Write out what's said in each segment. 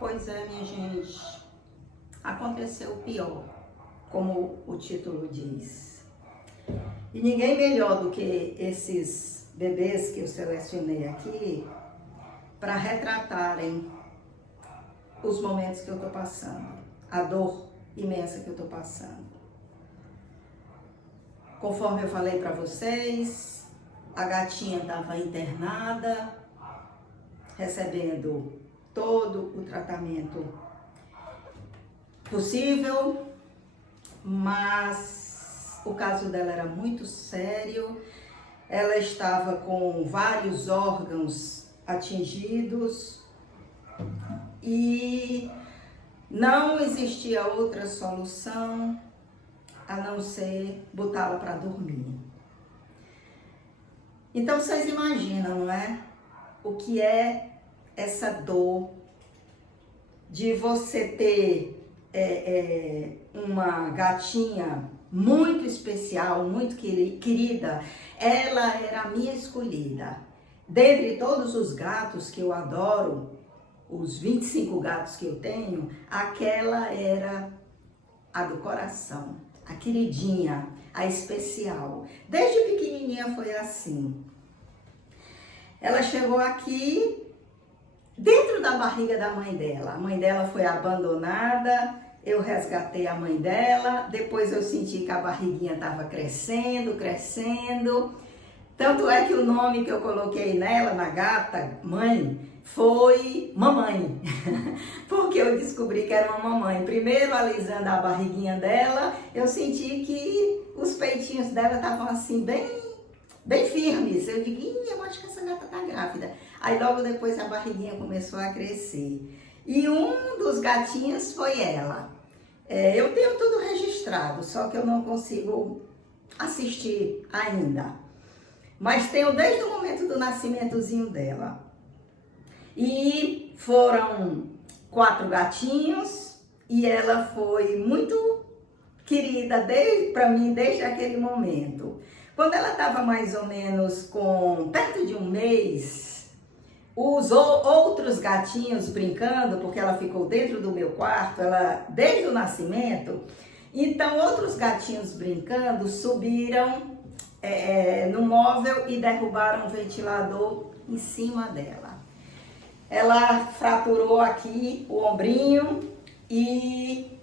Pois é, minha gente, aconteceu o pior, como o título diz. E ninguém melhor do que esses bebês que eu selecionei aqui para retratarem os momentos que eu estou passando, a dor imensa que eu estou passando. Conforme eu falei para vocês, a gatinha estava internada, recebendo todo o tratamento possível, mas o caso dela era muito sério. Ela estava com vários órgãos atingidos e não existia outra solução a não ser botá-la para dormir. Então vocês imaginam, não é? O que é essa dor de você ter uma gatinha muito especial, muito querida. Ela era a minha escolhida. Dentre todos os gatos que eu adoro, os 25 gatos que eu tenho, aquela era a do coração, a queridinha, a especial. Desde pequenininha foi assim. Ela chegou aqui dentro da barriga da mãe dela. A mãe dela foi abandonada, eu resgatei a mãe dela, depois eu senti que a barriguinha estava crescendo. Tanto é que o nome que eu coloquei nela, na gata, mãe, foi mamãe. Porque eu descobri que era uma mamãe. Primeiro, alisando a barriguinha dela, eu senti que os peitinhos dela estavam assim, bem firmes. Eu digo, eu acho que essa gata tá grávida. Aí logo depois a barriguinha começou a crescer. E um dos gatinhos foi ela. Eu tenho tudo registrado, só que eu não consigo assistir ainda. Mas tenho desde o momento do nascimentozinho dela. E foram 4 gatinhos e ela foi muito querida para mim desde aquele momento. Quando ela estava mais ou menos com perto de um mês, os outros gatinhos brincando, porque ela ficou dentro do meu quarto, ela desde o nascimento, então outros gatinhos brincando subiram no móvel e derrubaram o ventilador em cima dela. Ela fraturou aqui o ombrinho e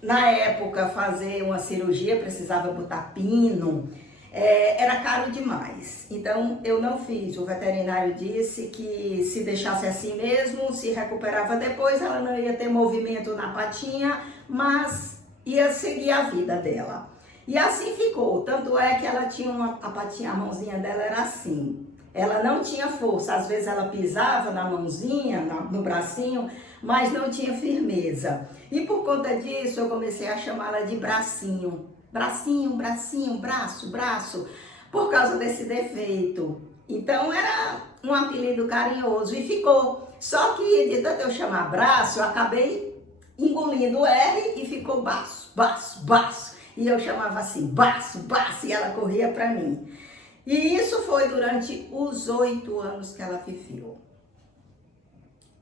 na época fazer uma cirurgia precisava botar pino, era caro demais. Então eu não fiz. O veterinário disse que se deixasse assim mesmo, se recuperava depois, ela não ia ter movimento na patinha, mas ia seguir a vida dela. E assim ficou. Tanto é que ela tinha a patinha, a mãozinha dela era assim. Ela não tinha força, às vezes ela pisava na mãozinha, no bracinho, mas não tinha firmeza. E por conta disso eu comecei a chamá-la de bracinho. Bracinho, bracinho, braço, braço, por causa desse defeito. Então era um apelido carinhoso e ficou. Só que de tanto eu chamar braço, eu acabei engolindo o R e ficou baço, baço, baço. E eu chamava assim, baço, baço, e ela corria para mim. E isso foi durante os 8 anos que ela viveu.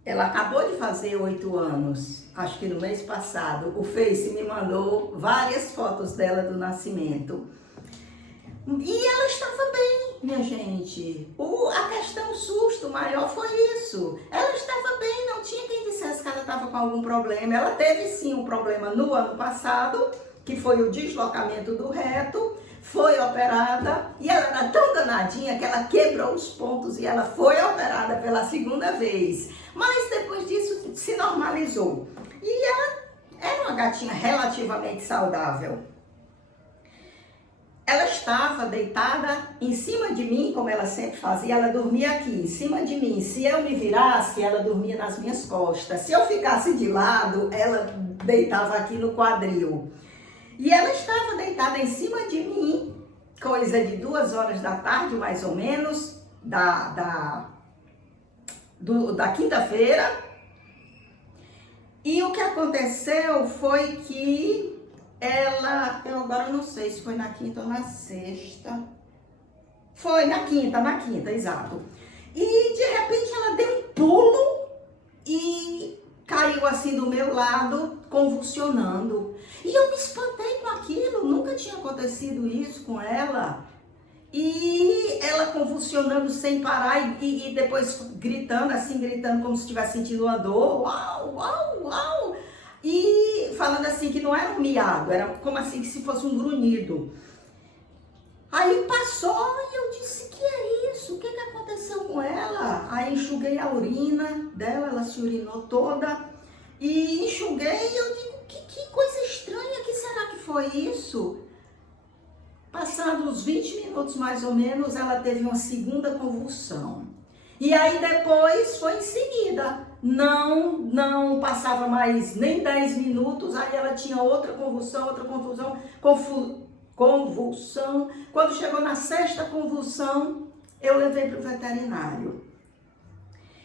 Ela acabou de fazer 8 anos, acho que no mês passado. O Face me mandou várias fotos dela do nascimento. E ela estava bem, minha gente. A questão, o susto maior foi isso. Ela estava bem, não tinha quem dissesse que ela estava com algum problema. Ela teve sim um problema no ano passado, que foi o deslocamento do reto. Foi operada e ela era tão danadinha que ela quebrou os pontos e ela foi operada pela 2ª vez. Mas depois disso se normalizou. E ela era uma gatinha relativamente saudável. Ela estava deitada em cima de mim, como ela sempre fazia, ela dormia aqui, em cima de mim. Se eu me virasse, ela dormia nas minhas costas. Se eu ficasse de lado, ela deitava aqui no quadril. E ela estava deitada em cima de mim, coisa de 2 horas da tarde, mais ou menos, da quinta-feira. E o que aconteceu foi que eu agora não sei se foi na quinta ou na sexta. Foi na quinta, exato. E de repente ela deu um pulo e lado convulsionando. E eu me espantei com aquilo, nunca tinha acontecido isso com ela. E ela convulsionando sem parar e depois gritando, assim, gritando como se estivesse sentindo uma dor. Uau, uau, uau! E falando assim que não era um miado, era como assim, que se fosse um grunhido. Aí passou e eu disse, que é isso? O que aconteceu com ela? Aí enxuguei a urina dela, ela se urinou toda. E enxuguei e eu digo, que coisa estranha, que será que foi isso? Passados uns 20 minutos mais ou menos, ela teve uma segunda convulsão. E aí depois foi em seguida. Não passava mais nem 10 minutos, aí ela tinha outra convulsão. Quando chegou na sexta convulsão, eu levei para o veterinário.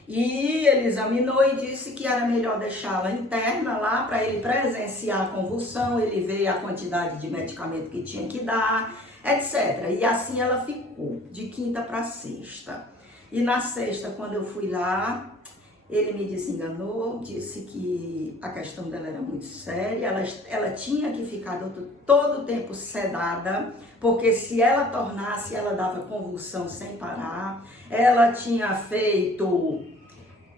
E ele examinou e disse que era melhor deixá-la interna lá para ele presenciar a convulsão, ele ver a quantidade de medicamento que tinha que dar, etc. E assim ela ficou, de quinta para sexta. E na sexta, quando eu fui lá, ele me desenganou, disse que a questão dela era muito séria, ela tinha que ficar todo o tempo sedada, porque se ela tornasse, ela dava convulsão sem parar. Ela tinha feito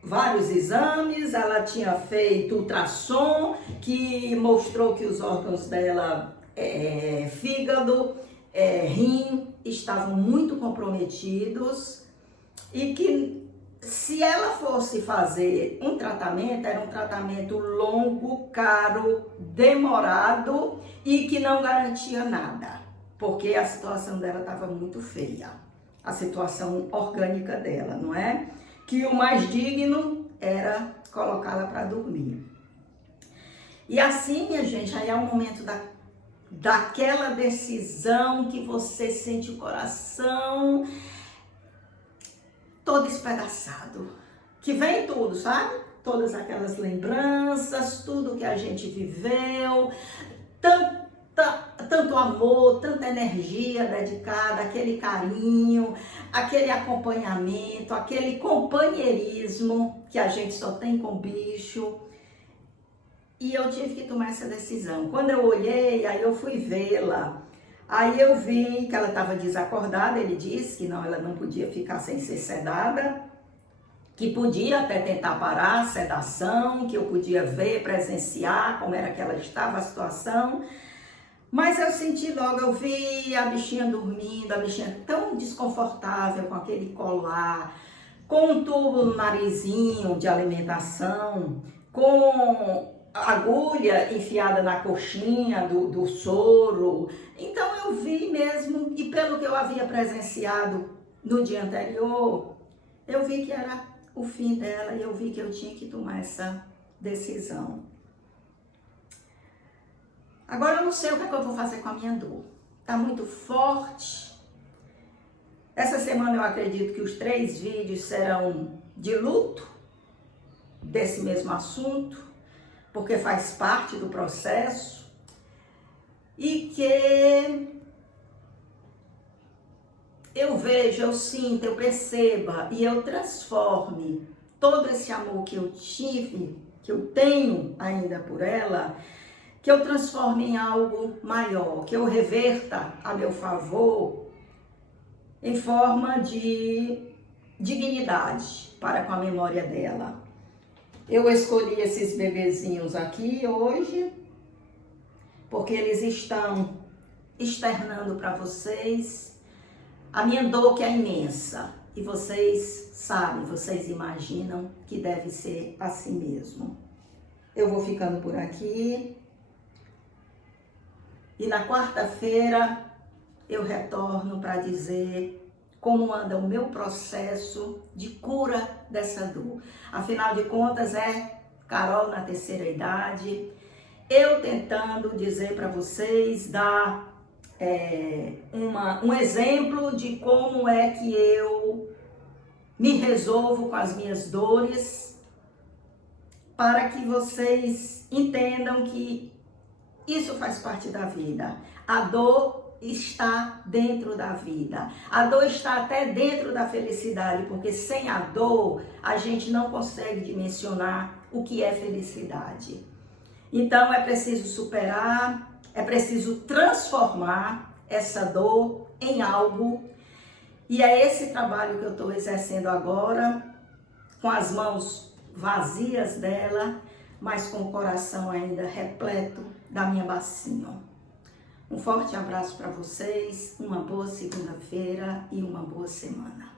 vários exames, ela tinha feito ultrassom, que mostrou que os órgãos dela, fígado, rim, estavam muito comprometidos e que se ela fosse fazer um tratamento, era um tratamento longo, caro, demorado e que não garantia nada, porque a situação dela estava muito feia, a situação orgânica dela, não é? Que o mais digno era colocá-la para dormir. E assim, minha gente, aí é o momento daquela decisão que você sente o coração todo espedaçado, que vem tudo, sabe? Todas aquelas lembranças, tudo que a gente viveu, tanto amor, tanta energia dedicada, aquele carinho, aquele acompanhamento, aquele companheirismo que a gente só tem com o bicho. E eu tive que tomar essa decisão. Quando eu olhei, aí eu fui vê-la. Aí eu vi que ela estava desacordada, ele disse que não, ela não podia ficar sem ser sedada, que podia até tentar parar a sedação, que eu podia ver, presenciar como era que ela estava, a situação. Mas eu senti logo, eu vi a bichinha dormindo, a bichinha tão desconfortável com aquele colar, com um tubo no narizinho de alimentação, com agulha enfiada na coxinha do soro. Então eu vi mesmo, e pelo que eu havia presenciado no dia anterior, eu vi que era o fim dela e eu vi que eu tinha que tomar essa decisão. Agora eu não sei o que é que eu vou fazer com a minha dor. Tá muito forte. Essa semana eu acredito que os 3 vídeos serão de luto desse mesmo assunto, porque faz parte do processo, e que eu veja, eu sinta, eu perceba e eu transforme todo esse amor que eu tive, que eu tenho ainda por ela, que eu transforme em algo maior, que eu reverta a meu favor em forma de dignidade para com a memória dela. Eu escolhi esses bebezinhos aqui hoje, porque eles estão externando para vocês a minha dor, que é imensa. E vocês sabem, vocês imaginam que deve ser assim mesmo. Eu vou ficando por aqui. E na quarta-feira eu retorno para dizer como anda o meu processo de cura dessa dor. Afinal de contas, é Carol na terceira idade, eu tentando dizer para vocês, dar um exemplo de como é que eu me resolvo com as minhas dores, para que vocês entendam que isso faz parte da vida. A dor está dentro da vida. A dor está até dentro da felicidade, porque sem a dor a gente não consegue dimensionar o que é felicidade. Então é preciso superar, é preciso transformar essa dor em algo. E é esse trabalho que eu estou exercendo agora, com as mãos vazias dela, mas com o coração ainda repleto da minha bacia. Um forte abraço para vocês, uma boa segunda-feira e uma boa semana.